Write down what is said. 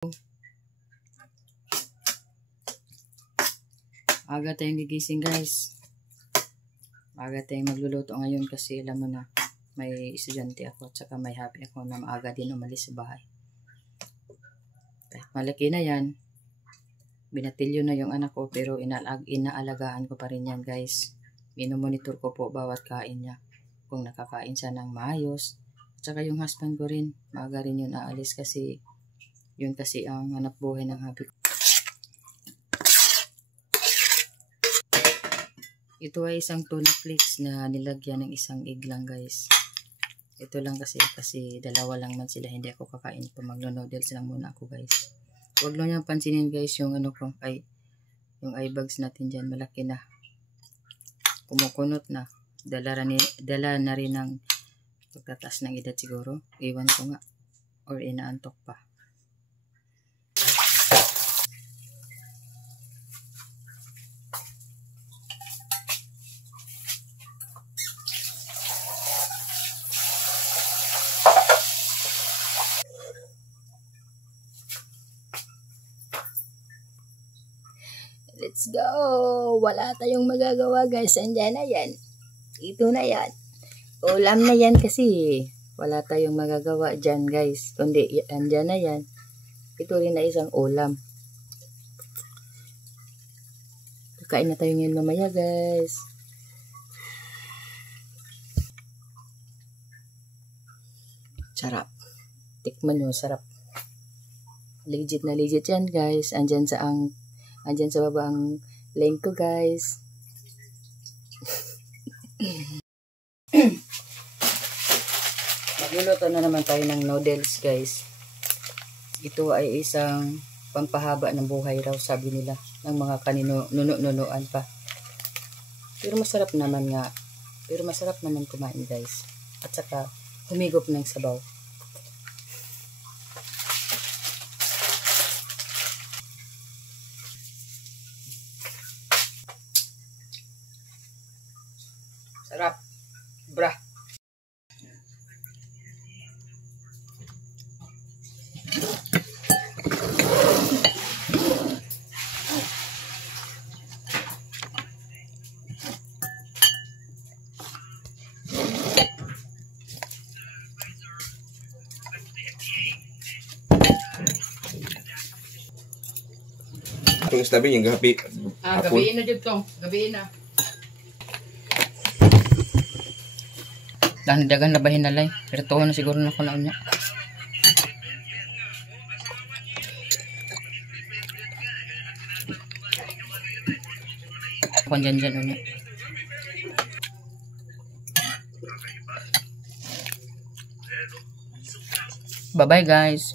Aga tayong gigising guys. Aga tayong magluluto ngayon kasi alam mo na may estudyante ako at saka may happy ako na maaga din umalis sa bahay. Kahit malaki na yan, binatilyo na yung anak ko pero inaalagaan ko pa rin yan guys. Minomonitor ko po bawat kain niya. Kung nakakain siya ng maayos. At saka yung husband ko rin, maaga rin yun aalis kasi yun kasi ang hanap buhay ng happy ko. Ito ay isang tuna flakes na nilagyan ng isang egg lang guys. Ito lang kasi dalawa lang man sila, hindi ako kakain ito. Magno-noodles lang muna ako guys. Huwag lang niyang pansinin guys yung ano ko, yung eye bags natin dyan, malaki na. Kumukunot na. Dala na rin ng pagtataas ng edad siguro. Iwan ko nga. Or inaantok pa. Let's go! Wala tayong magagawa guys. Andyan na yan. Ito na yan. Ulam na yan kasi. Wala tayong magagawa dyan guys. Kundi andyan na yan. Ito rin na isang ulam. Kakain na tayo ngayon mamaya guys. Sarap. Tikman nyo, sarap. Legit na legit yan guys. Andyan sa baba ang link ko guys. Magluluto na naman tayo ng noodles guys. Ito ay isang pampahaba ng buhay raw sabi nila ng mga kanino nunuan pa. Pero masarap naman nga. Pero masarap naman kumain guys. At saka humigop ng sabaw. Sarap. Bra. Itong istabi yung gabi. Gabiin na dito. Gabiin na. Dagan na ba hinalay? Pero tuho na siguro na ko na niya. Kung dyan unya. Bye bye guys.